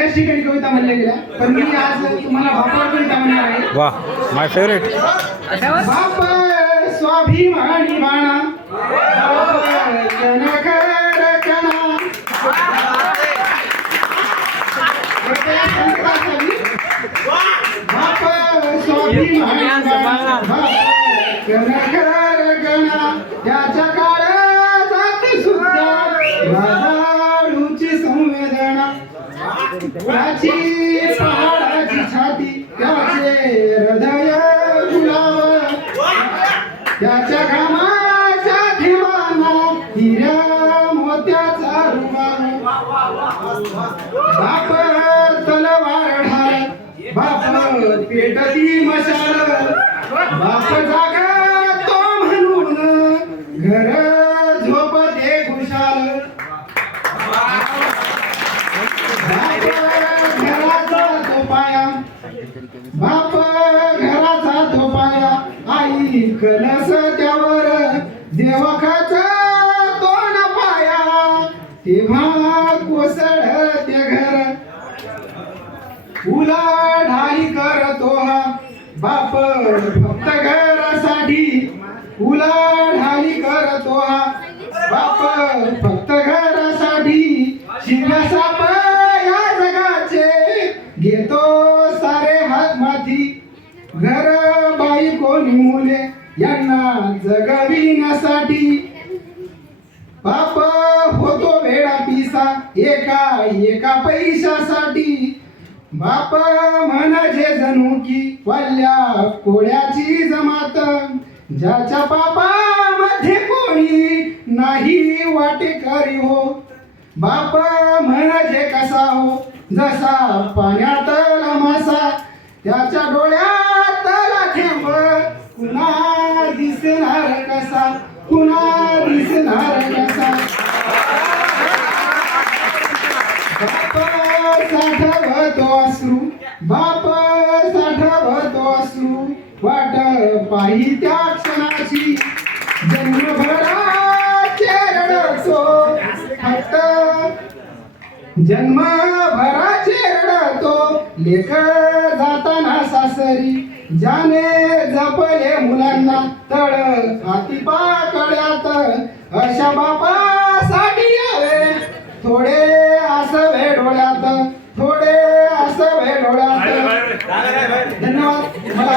बऱ्याच ठिकाणी कविता म्हणल्या गेल्या, पण मी आज तुम्हाला बापावर कविता म्हणणार आहे. वाह, माय फेवरेट. बाप स्वाभिमानी बाणा, जनकर कणा. बाप स्वाभिमानी बाणा, जनकर कणा. त्याच्या काळात सुद्धा राजाळूची संवेदना, त्याची पहाडाची छाती, त्याचे हृदय गुलाब, त्याच्या घामाच्या ठेवाना हिऱ्या मोत्याचा रुमाल. बाप तलवार ढाल, बाप पेटती मशाल, बाप जागा तो म्हणून घर झोपते खुशाल. घराचा तो पाया, बाप घराचा तो पाया, आई कलस त्यावर देवखाचा तोंड पाया. तेव्हा कोसळते घर, उलाढाली करतो हा बाप फक्त घरासाठी. उलाढाली करतो हा बाप फक्त घरासाठी. शिव्या साप या जगाचे घेतो सारे हात माथी. घर बाई कोणी मुले यांना जगविण्यासाठी. बाप होतो वेडा पिसा एका एका पैशासाठी. बाप म्हणजे जणू की वाल्या कोळ्याची जमात, ज्याच्या पापामध्ये कोणी नाही वाटेकरी हो. बाप म्हणजे कसा हो जसा पाण्यातला मासा, त्याच्या डोळ्यातला थेंब कुणा दिसणार कसा, कुणा दिसणार कसा. बाप साठवतो अश्रू, बाप साठवतो अश्रू, वाट पाही त्या क्षणाची. जन्मभराचे रडतो फक्त, जन्मभराचे रडतो लेक जाताना सासरी. ज्याने जपले मुलांना तळ हाती पाकड्यात, अशा बापासाठी यावे थोडे असावे डोळ्यात, थोडे असावे डोळ्यात. धन्यवाद. मला